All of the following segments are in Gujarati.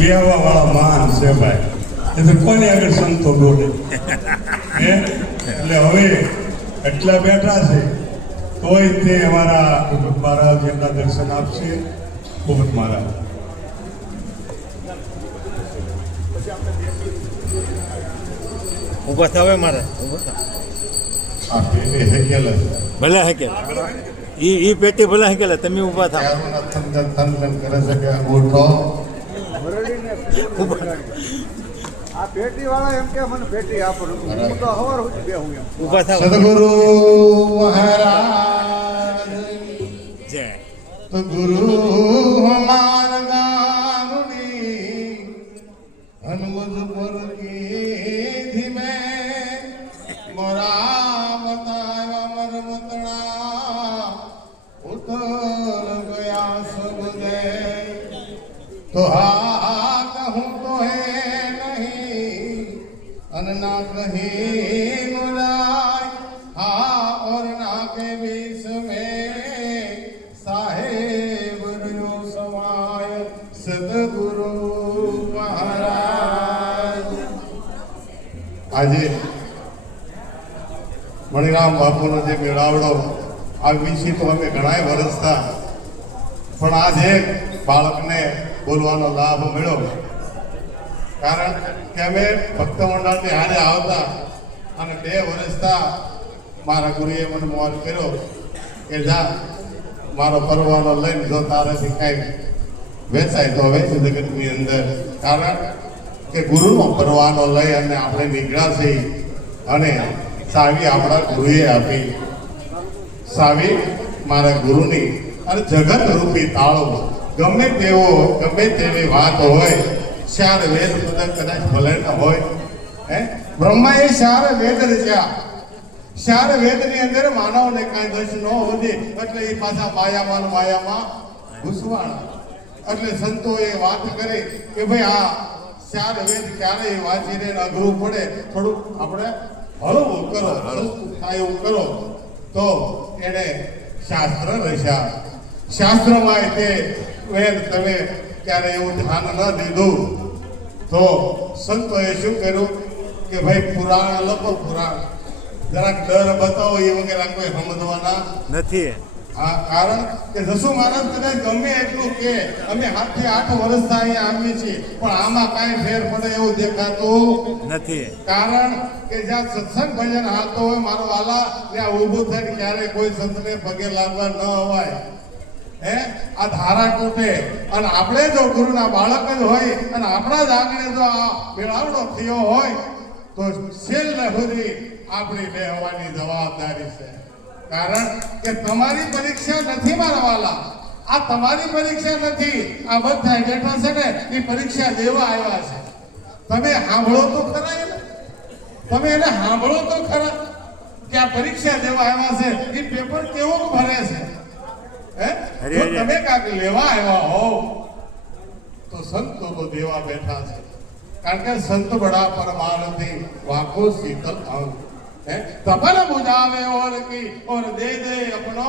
બેહવા વાળા માન છે ભાઈ, એટલે કોની આગળ સંતો બોલે હે? એટલે હવે એટલા બેઠા છે તોય તે અમારા ભગત મહારાજ એમના દર્શન આપશે. ભગત મહારાજ ઊભા થાવે મારે ઊભા થાવ. આ પેટે હેકેલા ભલે હેકેલ ઈ પેટી ભલે હેકેલ તમે ઊભા થાવ. ત્યારોના થન કરે છે કે ઉઠો. આ પેટી વાળા એમ કે મને પેટી આપો, હું તો હવાર સુધી બેહું એમ. ઊભા થાવ. સદગુરુ મહારાજ જય તો ગુરુ હમાર ગામની હનુમજ પર કીધી મેં મોરા બતાવ્યા મરમતણા ઉતર ગયા સબ દે તો હા કહું તો હે નહીં અને ના કહી મુરાય હા और ना के बीच में साहेब रयो समाय सदगुरु મહારાજ. આજે મણિરામ બાપુનો જે મેળાવડો આ વિશે તો અમે ઘણાય વર્ષતા, પણ આજે બાળકને બોલવાનો લાભ મળ્યો. કારણ કે અમે ભક્ત મંડળની હારે આવતા અને 2 વર્ષતા મારા ગુરુએ મને મોલ કર્યો કે જા મારો પરવાનો લઈને જો તારાથી કાંઈ વેચાય તો વેચી જગતની અંદર. કારણ કે ગુરુનો પરવાનો લઈ અને આપણે નીકળ્યા છીએ અને સાવી આપણા ગુરુએ આપી. સાવી મારા ગુરુની અને જગત રૂપી તાળો ગમે તેવી વાત હોય, 4 વેદ કદાચ ભલે ન હોય હે, બ્રહ્માએ 4 વેદ રચ્યા. 4 વેદની અંદર માનવને કાંઈ દોષ ન વધે એટલે એ પાછા માયામાં ઘૂસવાના. એટલે સંતોએ વાત કરી કે ભાઈ આ 4 વેદ ક્યારેય વાંચીને અઘરું પડે, થોડુંક આપણે હળવું કરો, સસ્તું થાય એવું કરો. તો એણે શાસ્ત્ર રચ્યા. શાસ્ત્રમાં તે વેદ તમે ક્યારે એવું ધ્યાન ન દીધું તો સંતોએ શું કર્યું કે ભાઈ પુરાણ લખો, પુરાણ જરાક ડર બતાવો એ વગેરે કોઈ સમજવાના નથી. આ કારણ કે જસુ મહારાજ કદાચ ગમે એટલું કે અમે 7 થી 8 વર્ષથી અહીંયા આવીએ છીએ પણ આમાં કાંઈ ફેર પડે એવું દેખાતું નથી. કારણ કે જ્યાં સત્સંગ ભજન હાલતો હોય મારો વાલા ત્યાં ઊભું થઈને ક્યારે કોઈ સંતને પગે લાગવા ન અવાય હે. આ ધારા તૂટે અને આપણે જો ગુરુના બાળક જ હોય અને આપણા જ આગળ જો આ મેળાવડો થયો હોય તો છેલ્લે સુધી આપણી બેહવાની જવાબદારી છે. કારણ કે તમારી પરીક્ષા નથી મારા વાલા, આ તમારી પરીક્ષા નથી. આ બધા બેઠા છે ને એ પરીક્ષા દેવા આવ્યા છે. તમે સાંભળો તો ખરા એને, તમે એને સાંભળો તો ખરા કે આ પરીક્ષા દેવા આવ્યા છે. એ પેપર કેવું ભરે છે હે? જો તમે કાંઈક લેવા આવ્યા હોવ તો સંતો તો દેવા બેઠા છે. કારણ કે સંત બડા પરમાનંદી વાકો શીતલ અંગ હે તપન બુજાવે ઓર કી ઓર દે અપનો.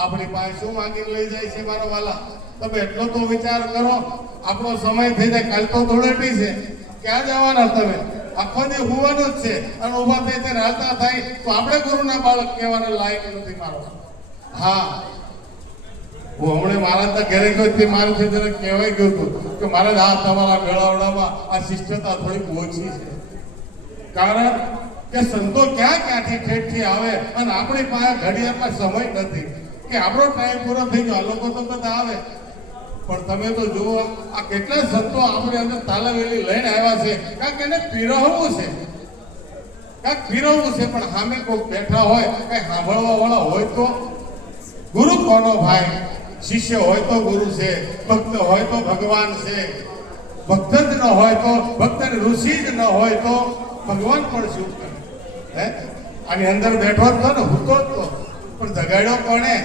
આપણી પાસે શું માંગીને લઈ જાય છે મારા વાલા? તમે એટલો તો વિચાર કરો. આપણો સમય થઈ જાય, કાલ તો ધૂળેટી છે, ક્યાં જવાના તમે? આખો દી હોવાનું જ છે અને ઊભા થઈ ત્યારે હાલતા થાય તો આપણે ગુરુના બાળક કહેવાના લાયક નથી મારો. હા, હું હમણાં મારા ઘરે ગયો તે મારાથી જરા કહેવાય ગયું હતું કે મારે આ તમારા મેળાવડામાં આ શિષ્ટતા થોડીક ઓછી છે. કારણ કે સંતો ક્યાંથી ઠેઠથી આવે અને આપણી પાસે ઘડિયાળમાં સમય નથી કે આપણો ટાઈમ પૂરો થઈ ગયો. લોકો તો બધા આવે પણ તમે તો જુઓ આ કેટલા સંતો આપણી અંદર તાલાવેલી લઈને આવ્યા છે. કાંઈક એને પીરવવું છે, કાંઈક પીરવવું છે. પણ સામે કોઈ બેઠા હોય, કાંઈ સાંભળવા વાળા હોય તો ગુરુ કોનો ભાઈ? શિષ્ય હોય તો ગુરુ છે, ભક્ત હોય તો ભગવાન છે. ભક્ત જ ન હોય તો ભક્ત ઋષિ જ ન હોય તો ભગવાન પણ શું કરે હે? આની અંદર બેઠો જ તો ને હૂતો જ તો, પણ જગાડ્યો કોણે?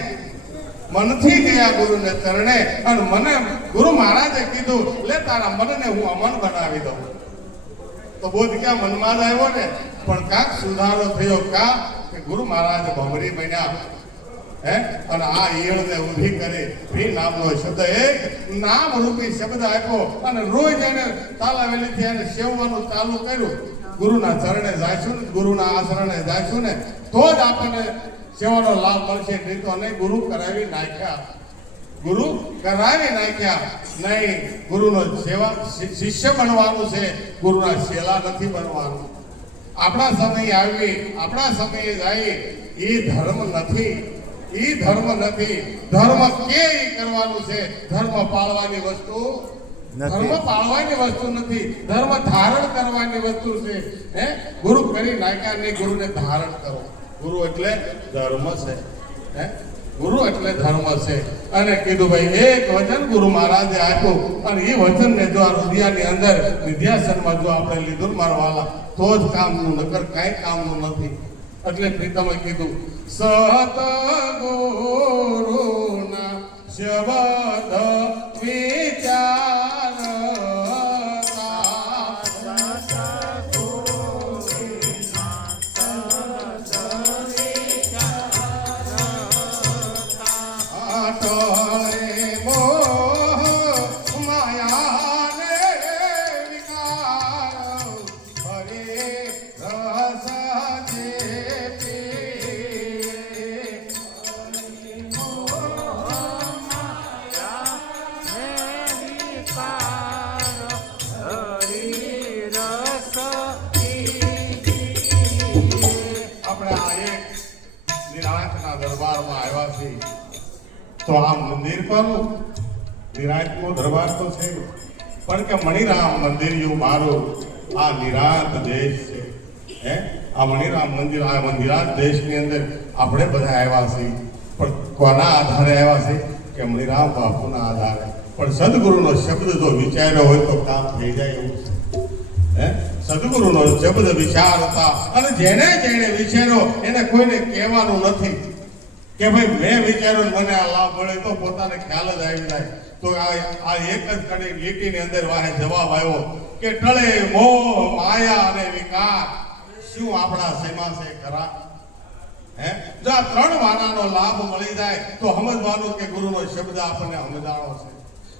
મનથી ગયા ગુરુને ચરણે અને મને ગુરુ મહારાજે કીધું લે તારા મનને હું અમન બનાવી દઉં. તો બોધ ક્યાં મનમાં જ આવ્યો ને, પણ કાંક સુધારો થયો. કા કે ગુરુ મહારાજ ભમરી બન્યા હે અને આ ઈયળને ઊભી કરી ભી નામનો શબ્દ એક નામ રૂપી શબ્દ આપ્યો અને રોજ એને તાલાવેલીથી એને સેવવાનું ચાલુ કર્યું. ગુરુના ચરણે જાઈશું ને ગુરુના આશરણે જાઈશું ને તો જ આપણને સેવાનો લાભ મળશે. નહીં તો નહીં. ગુરુ કરાવી નાખ્યા, ગુરુ કરાવી નાખ્યા. નહીં, ગુરુનો સેવા શિષ્ય બનવાનું છે, ગુરુના શેલા નથી બનવાનું. આપણા સમયે આવી, આપણા સમયે જાય એ ધર્મ નથી, એ ધર્મ નથી. ધર્મ કે ઈ કરવાનું છે, ધર્મ પાળવાની વસ્તુ ધર્મ પાળવાની વસ્તુ નથી, ધર્મ ધારણ કરવાની વસ્તુ છે. હે ગુરુ કરી નાખ્યા નહીં, ગુરુને ધારણ કરો. ગુરુ એટલે ધર્મ છે. હે ગુરુ એટલે ધર્મ છે. અને કીધું ભાઈ એક વચન ગુરુ મહારાજે આપ્યું અને એ વચનને જો આ હૃદયની અંદર વિદ્યાસનમાં જો આપણે લીધું ને મારા વાલા તો જ કામનું, નકર કાંઈ કામનું નથી. એટલે પ્રીતમે કીધું સતગુરુના શબ્દ વિચારતા દરબારમાં આવ્યા છે તો આ મંદિર કોનું? નિરાંતનો દરબાર તો છે પણ કે મણિરામ મંદિર એવું મારું આ નિરાંત દેશ છે. હે આ મણિરામ મંદિર, આ નિરાંત દેશની અંદર આપણે બધા આવ્યા છીએ. પણ કોના આધારે આવ્યા છે? કે મણિરામ બાપુના આધારે. પણ સદગુરુનો શબ્દ જો વિચાર્યો હોય તો કામ થઈ જાય એવું છે. હે સદગુરુનો શબ્દ વિચારતા અને જેને જેને વિચાર્યો એને કોઈને કહેવાનું નથી કે ભાઈ મેં વિચાર્યું મને આ લાભ મળે, તો પોતાને ખ્યાલ જ આવી જાય. તો આ એક જ કડી લીટીની અંદર વાહે જવાબ આવ્યો કે ટળે મોહ માયા અને વિકાર શું આપણા સેમાં છે ખરા? હે જો આ ત્રણ વાનાનો લાભ મળી જાય તો સમજવાનું કે ગુરુનો શબ્દ આપણને સમજાણો છે.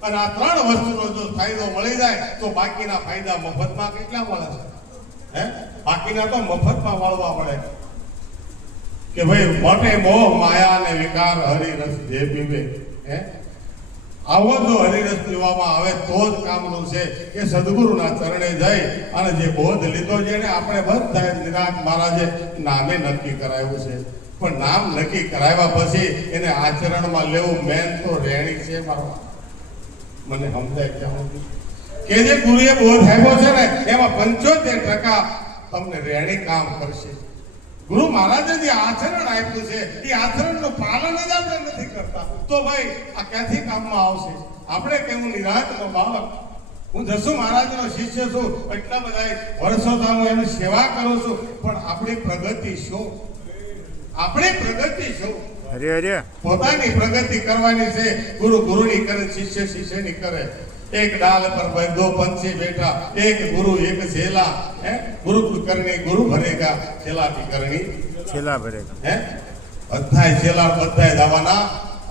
અને આ ત્રણ વસ્તુનો જો ફાયદો મળી જાય તો બાકીના ફાયદા મફતમાં કેટલા મળે છે? હે બાકીના તો મફતમાં મળવા મળે કે ભાઈ મોટે મોહ માયા અને વિકાર હરિરસ જે પીવે. હે આવો જો હરિરસ પીવામાં આવે તો જ કામનું છે કે સદગુરુના ચરણે જઈ અને જે બોધ લીધો છે એને આપણે બધા નિરાંત મહારાજે નામે નક્કી કરાવ્યું છે. પણ નામ નક્કી કરાવ્યા પછી એને આચરણમાં લેવું મેન તો રેણી છે. મારો મને સમજાય ક્યાં કે જે ગુરુએ બોધ આપ્યો છે ને એમાં 75% તમને રેણી કામ કરશે. ગુરુ મહારાજે જે આચરણ આપ્યું છે એ આચરણનું પાલન જ આપણે નથી કરતા તો ભાઈ આ ક્યાંથી કામમાં આવશે? આપણે કે હું નિરાંતનો બાળક, હું જસુ મહારાજનો શિષ્ય છું, એટલા બધા વર્ષોથી હું એની સેવા કરું છું, પણ આપણી પ્રગતિ શું? આપણી પ્રગતિ શું? પોતાની પ્રગતિ કરવાની છે. ગુરુ ગુરુની કરે, શિષ્ય શિષ્યની કરે. एक डाल पर भाई दो पंछी बैठा, एक गुरु एक चेला. है गुरु करनी गुरु भरेगा, चेला की करनी છેલ્લા ભરેગા. है बधाय चेला बधाय दावाना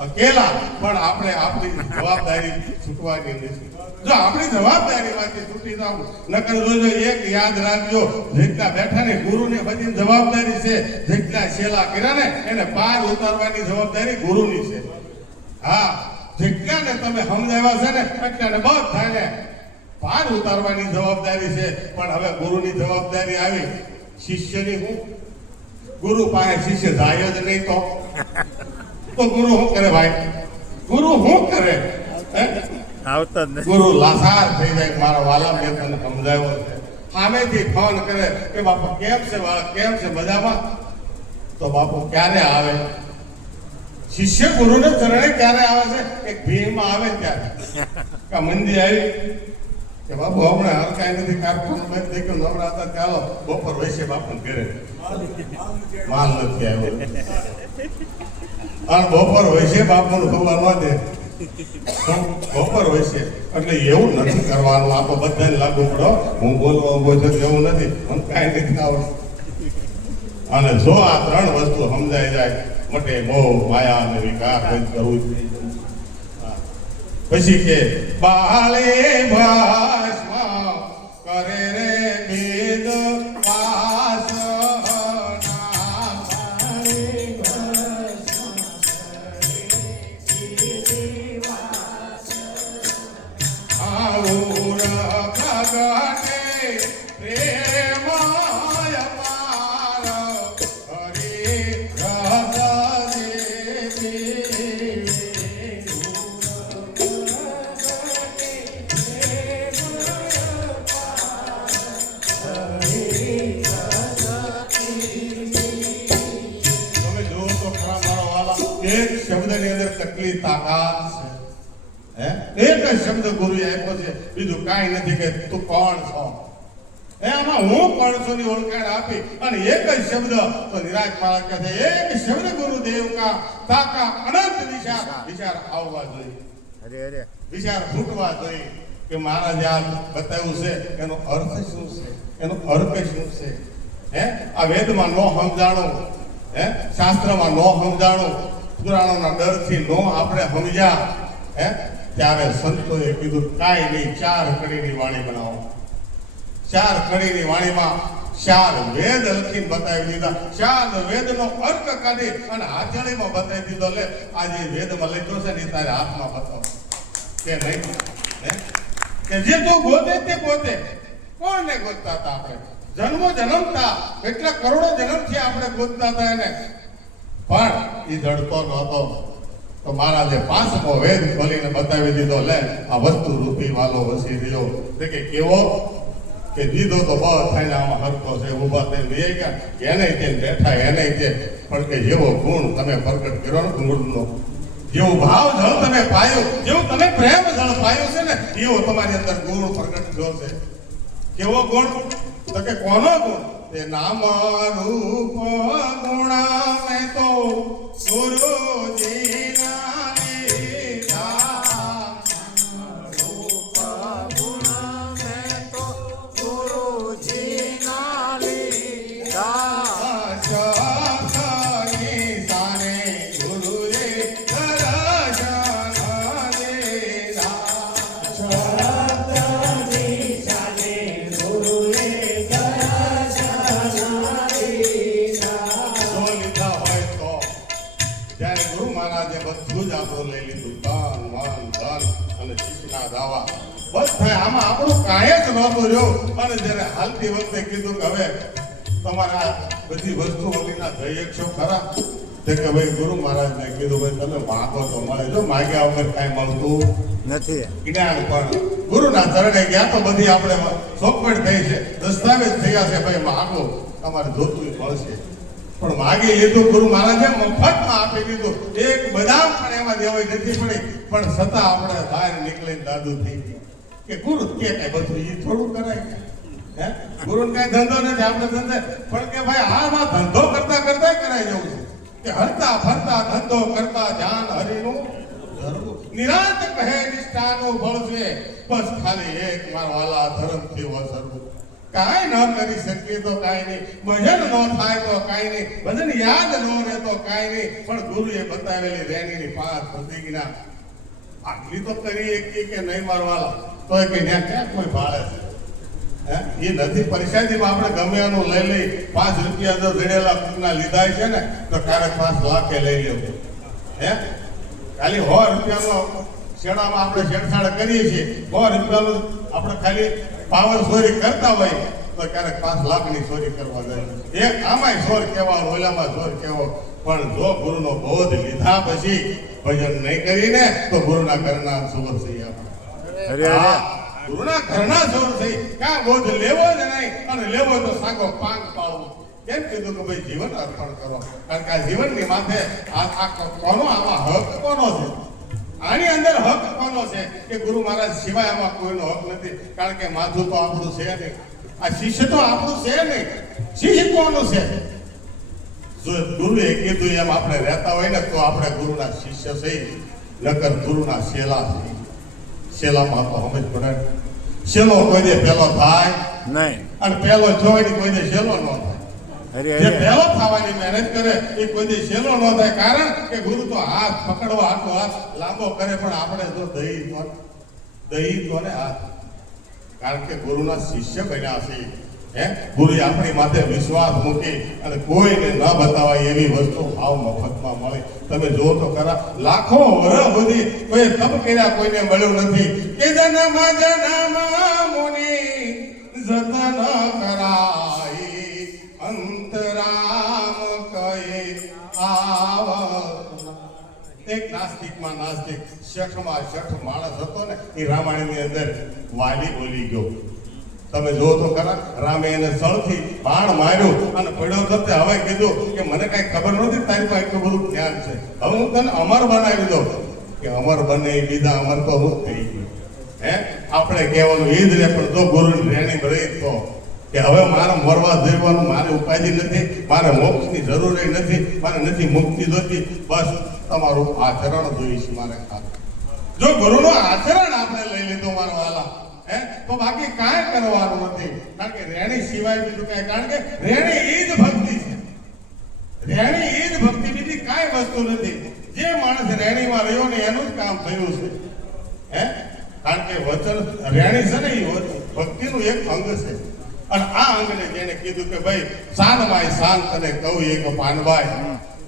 अकेला. पण આપણે આપણી જવાબદારી છૂટવાની નથી. જો આપણી જવાબદારીમાંથી છૂટી જાવ નકર જોજો એક યાદ રાખજો, જેટલા બેઠા ને ગુરુને બધી જવાબદારી છે, જેટલા ચેલા કર્યા ને એને પાર ઉતારવાની જવાબદારી ગુરુની છે. હા જેટલાને તમે સમજાવ્યા છે ને એટલાને બધાને પાર ઉતારવાની જવાબદારી છે. પણ હવે ગુરુની જવાબદારી આવી, શિષ્યની હું? ગુરુ પાસે શિષ્ય જાય જ નહીં તો ગુરુ શું કરે ભાઈ? ગુરુ શું કરે? આવતા જ નથી. ગુરુ લાસાર થઈ જાય. મારા વાલા મેં તને સમજાવ્યો છે. સામેથી ફોન કરે કે બાપુ કેમ છે વાળા, કેમ છે મજામાં? તો બાપુ ક્યારે આવે? શિષ્ય ગુરુને ચરણે ક્યારે આવે છે? એક ભીડમાં આવે ત્યારે કે મંદી આવી કે બાપુ હમણાં હાલ કાંઈ નથી, કારખાનું બંધ થઈ ગયું, નવરા હતા, ચાલો બપોર વૈશે બાપુ ઘરે માલ નથી આવ્યો. અને બપોર વૈશે બાપુનું ખબર ન દે, બપોર વૈશે. એટલે એવું નથી કરવાનું. આ તો બધાને લાગુ પડો, હું બોલવા ઉભો છું એવું નથી, મને કાંઈ નથી આવડતું. અને જો આ ત્રણ વસ્તુ સમજાઈ જાય મટે મોહ માયા અને વિકાર બંધ કરવું જ નહીં. હા. પછી કે બાલે ભસ્મ કરે રે વેદ એક શબ્દની અંદર કેટલી તાકાત છે. હે એક જ શબ્દ ગુરુએ આપ્યો છે, બીજું કાંઈ નથી કે તું કોણ છો. આમાં હું કોણ છું ની ઓળખાણ આપી અને એક જ શબ્દ તો નિરાજ માળા કહે છે એક શબ્દ ગુરુદેવ કા તાકા અનંત વિચાર આવવા જોઈએ. અરે અરે વિચાર ફૂટવા જોઈએ કે મારા જે આ બતાવ્યું છે એનો અર્થ શું છે, એનો અર્થ શું છે. હે આ વેદમાં નો સમજાણું, હે શાસ્ત્રમાં નો સમજાણું, પુરાણોના ડરથી નો આપણે સમજ્યા, હે ત્યારે સંતોએ કીધું કાંઈ નહીં, 4 કડીની વાણી બનાવો. 4 કડીની વાણીમાં 4 વેદ લખીને બતાવી દીધા. 4 વેદનો અર્થ કાઢી અને હાથેળીમાં બતાવી દીધો. લે આજે વેદમાં લખ્યો છે ને તારે હાથમાં બતાવો કે નહીં. કે જે તું ગોતે તે પોતે કોણને ગોતતા હતા આપણે? જન્મતા કેટલા કરોડો જન્મથી આપણે ગોતતા હતા એને, પણ એ જડતો નહોતો. તો મારા જે 5મો વેદ ખોલીને બતાવી દીધો. લે આ વસ્તુ રૂપી વાલો વસી રહ્યો. કે કેવો કે દીધો તો બસ થઈને આમાં હરકો છે, ઊભા થઈને લઈ ગયા, એને તે બેઠા એને તે, પણ કે જેવો ગુણ તમે પ્રગટ કર્યો ને ગુણનો, જેવું ભાવ જળ તમે પાયો, જેવું તમે પ્રેમ જળ પાયો છે ને એવો તમારી અંદર ગુણ પ્રગટ થયો છે. કેવો ગુણ? તો કે કોનો ગુણ? તે નામ રૂપ ગુણા મેં તો ગુરુજી ના લીધા. રૂપ ગુણ મેં તો ગુરુજી ના લીધા. આમાં આપણું કાંઈ જ નહોતું રહ્યું. અને જ્યારે હાલતી વખતે કીધું કે હવે તમારા બધી વસ્તુ વગેરેના જઈ શકશો ખરા? તે કે ભાઈ ગુરુ મહારાજને કીધું ભાઈ તમે માગો તો મળે, જો માગ્યા વગર કાંઈ મળતું નથી. જ્ઞાન પણ ગુરુના ચરણે ગયા તો બધી આપણે ચોખવટ થઈ છે, દસ્તાવેજ થયા છે, ભાઈ માગો તમારે જોતું મળશે. પણ માગી લીધું ગુરુ મહારાજે મફતમાં આપી દીધું. એક બદામ પણ એમાં દેવાઈ નથી પડી, પણ છતાં આપણે બહાર નીકળીને દાદુ થઈ ગયું કે ગુરુ કે કઈ બધું એ થોડું કરાય. હે ગુરુ કઈ ધંધો નથી, આપણે ધંધો. પણ કે ભાઈ આમાં ધંધો કરતા કરતા કરાઈ જવું છે કે હરતા ફરતા ધંધો કરતા ધ્યાન હરિનું ધરવું. નિરાંત કહે નિષ્ઠાનું બળ છે, બસ ખાલી એક મારવાલા ધર્મથી વસરવું. કાંઈ ન કરી શકીએ તો કાંઈ નહીં, ભજન ન થાય તો કાંઈ નહીં, ભજન યાદ ન રહે તો કાંઈ નહીં, પણ ગુરુએ બતાવેલી રેણીની 5 પ્રતિજ્ઞા આટલી તો કરી એક કે નહીં મારવાલા તો કે ક્યાં કોઈ ભાળે છે. હે એ નથી પરિસ્થિતિમાં આપણે ગમે એનું લઈ 5 રૂપિયા જો જડેલા કુકના લીધા છે ને તો ક્યારેક 5 લાખે લઈ લ્યો. હે ખાલી 100 રૂપિયાનો શેડામાં આપણે છેડછાડ કરીએ છીએ, 100 રૂપિયાનું આપણે ખાલી પાવર ચોરી કરતા હોય તો ક્યારેક 5 લાખની ચોરી કરવા જાય. એક આમાંય ચોર કહેવાનો, ઓલામાં ચોર કહેવો. પણ જો ગુરુનો બોધ લીધા પછી ભજન નહીં કરીને તો ગુરુના ઘરના ચોર થઈ આપણે. ગુરુના ઘરના ચોર થઈ કાં બોધ લેવો જ નહીં, અને લેવો તો સાગો પાંગ પાડવું. કેમ કીધું કે ભાઈ જીવન અર્પણ કરો? કારણ કે આ જીવનની માથે આ કોનો, આમાં હક કોનો છે? આની અંદર હક કોનો છે કે ગુરુ મહારાજ સિવાય આમાં કોઈનો હક નથી. કારણ કે માથું તો આપણું છે નહીં, આ શિષ્ય તો આપણું છે નહીં. શિષ્ય કોનું છે? જો ગુરુએ કીધું એમ આપણે રહેતા હોય ને તો આપણે ગુરુના શિષ્ય થઈ, નકર ગુરુના શેલા થઈ. શેલામાં તો સમજ પડે, શેલો કોઈ દે પેલો થાય નહીં, અને પેલો જોઈ કોઈ દે શેલો ન થાય. અરે, જે અરે. પહેલો થવાની મહેનત કરે એ કોઈ દી સહેલો ન થાય. કારણ કે ગુરુ તો હાથ પકડવા આટલો હાથ લાંબો કરે, પણ આપણે તો દહીં તો ને હાથ. કારણ કે ગુરુના શિષ્ય બન્યા છે. ગુરુએ આપણી માથે વિશ્વાસ મૂકી અને કોઈને ન બતાવાય એવી વસ્તુ ભાવ મફતમાં મળે. તમે જો તો ખરા, લાખો વર્ષ સુધી કોઈ તપ કર્યા કોઈને મળ્યું નથી. કે જન્મ મુનિ જતન કરાઈ અંતરામ કહે આવ. એક નાસ્તિકમાં નાસ્તિક, શઠમાં શઠ માણસ હતો ને, એ રામાયણની અંદર વાલી બોલી ગયો. તમે જો તો ખરા, રામે એને સળથી બાણ માર્યું અને પડ્યો તો હવે કીધું કે મને કઈ ખબર નથી, તારી પાસે એટલું બધું જ્ઞાન છે, હવે હું તને અમર બનાવી દઉં. કે અમર બને બીજા અમર તો હું થઈ ગયું. આપણે કહેવાનું એ જ રહે, પણ જો ગુરુની રેણી રહી તો કે હવે મારે મરવા જવાનું, મારે ઉપાધિ નથી, મારે મોક્ષની જરૂર નથી, મારે નથી મુક્તિ જોતી, બસ તમારું આચરણ જોઈશ મારે. જો ગુરુનું આચરણ આપણે લઈ લીધું મારા વાલા, તો બાકી કાંઈ કરવાનું નથી. કારણ કે રેણી સિવાય બીજું કાંઈ, કારણ કે રેણી એ જ ભક્તિ છે. રેણી એ જ ભક્તિ, બીજી કાંઈ વસ્તુ નથી. જે માણસ રેણીમાં રહ્યો ને એનું જ કામ થયું છે. કારણ કે વચન રેણી છે ને, એ ભક્તિનું એક અંગ છે. અને આ અંગને જેને કીધું કે ભાઈ શાનભાઈ શાંત તને કહું એક પાનભાઈ,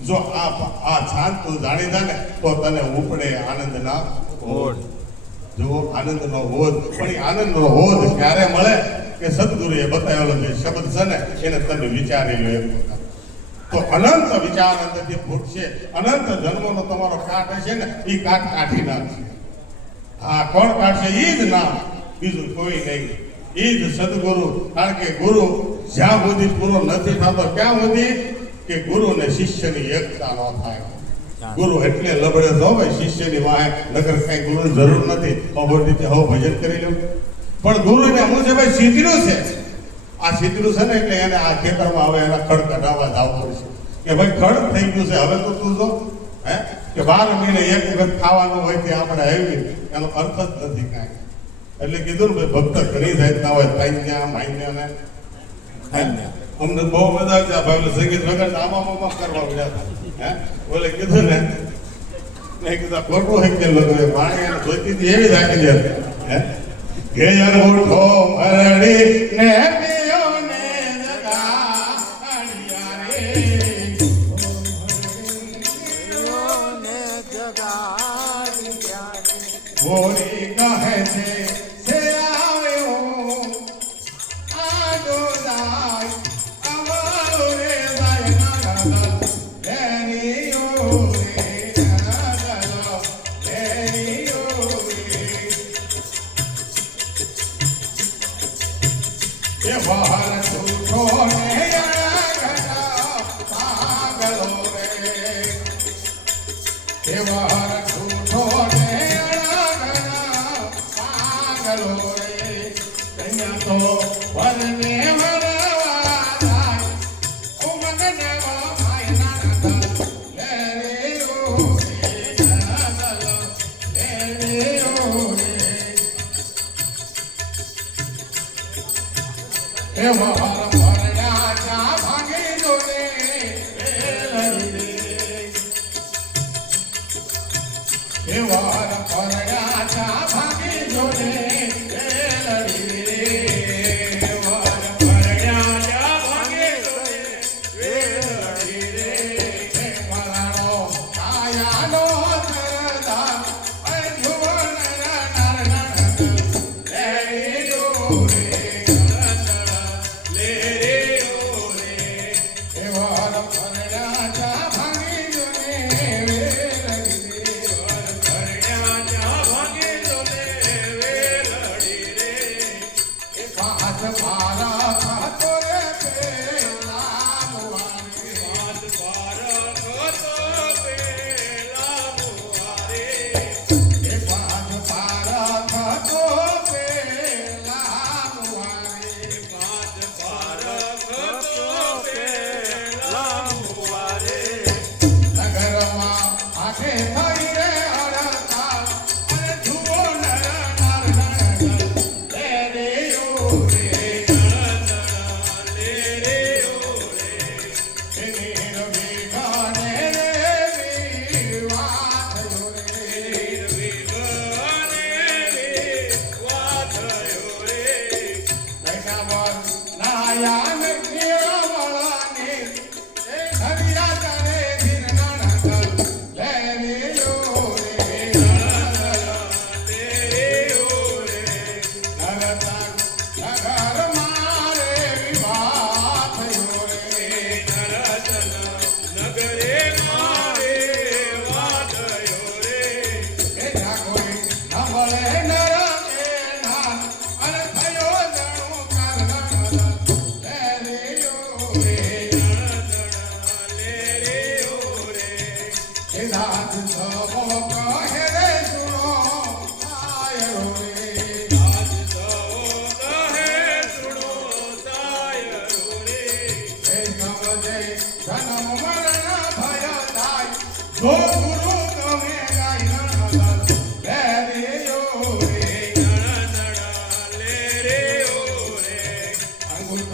જો આ શાંત તું જાણી જા ને તો તને ઉપડે આનંદના ઓઢ. જો આનંદનો હોદ, પણ એ આનંદનો હોદ ક્યારે મળે કે સદગુરુએ બતાવેલો જે શબ્દ છે ને એને તમે વિચારી લો. એક વખત તો અનંત વિચાર અંદરથી ફૂટશે. અનંત જન્મનો તમારો કાટ હશે ને, એ કાટ કાઢી નાખશે. આ કોણ કાઢશે? એ જ નામ, બીજું કોઈ નહીં. એ જ સદગુરુ. કારણ કે ગુરુ જ્યાં સુધી પૂરો નથી થતો ત્યાં સુધી કે ગુરુ ને શિષ્યની એકતા ન થાય. ગુરુ એટલે લબડે તો ભાઈ શિષ્યની વાહે, નગર કઈ ગુરુની જરૂર નથી. ખબર રીતે હવે ભજન કરી લો. પણ ગુરુને હું છે ભાઈ સીધરું છે. આ સીધરું છે ને એટલે એને આ ખેતરમાં હવે એના ખડ કઢાવવા જવું પડશે. કે ભાઈ ખડ થઈ ગયું છે, હવે તો તું જો કે 12 મહિને એક વખત ખાવાનું હોય તે આપણે આવી, એનો અર્થ જ નથી કાંઈ. એટલે કીધું ને ભાઈ ભક્ત ઘણી જાતના હોય, તૈન્યા માન્યા ને અમને બહુ મજા આવી. ભાઈ સંગીત વગર આમાં કરવા મળ્યા. બોલે કીધું ને, મેં કીધું ખોટું હોય કે લોકો પાણી એને જોઈતી હતી એવી રાખી દે. કે અંગૂઠો મરડી ને પીયો ને બોલી કહે છે સે આવ્યો આડો જાય અમારો રે જાય ના લેરીઓ રે ના લેરીઓ રે એ બહાર છૂટો ને પાગલો રે એ બહાર છૂટો ને તો વરને વરવા જાય ઓ મગને ભાઈ ના લે રે ઓ રે લે રે ઓ રે એ વહાર ભર્યા ચા ભાગી દો રે એ વહાર ભર્યા ચા ભાગી દો રે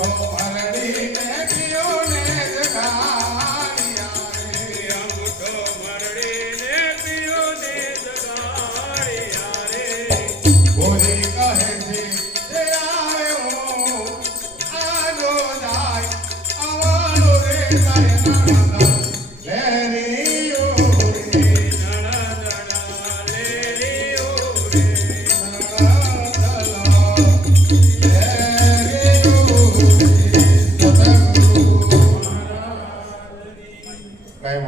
તો મરડીને પીઓને જગાડ્યા રે. અમુઠો મરડીને પીઓને જગાડ્યા રે. ગોરી કહે છે જે આવ્યો આજો જાય આવવાનો રે જાય ના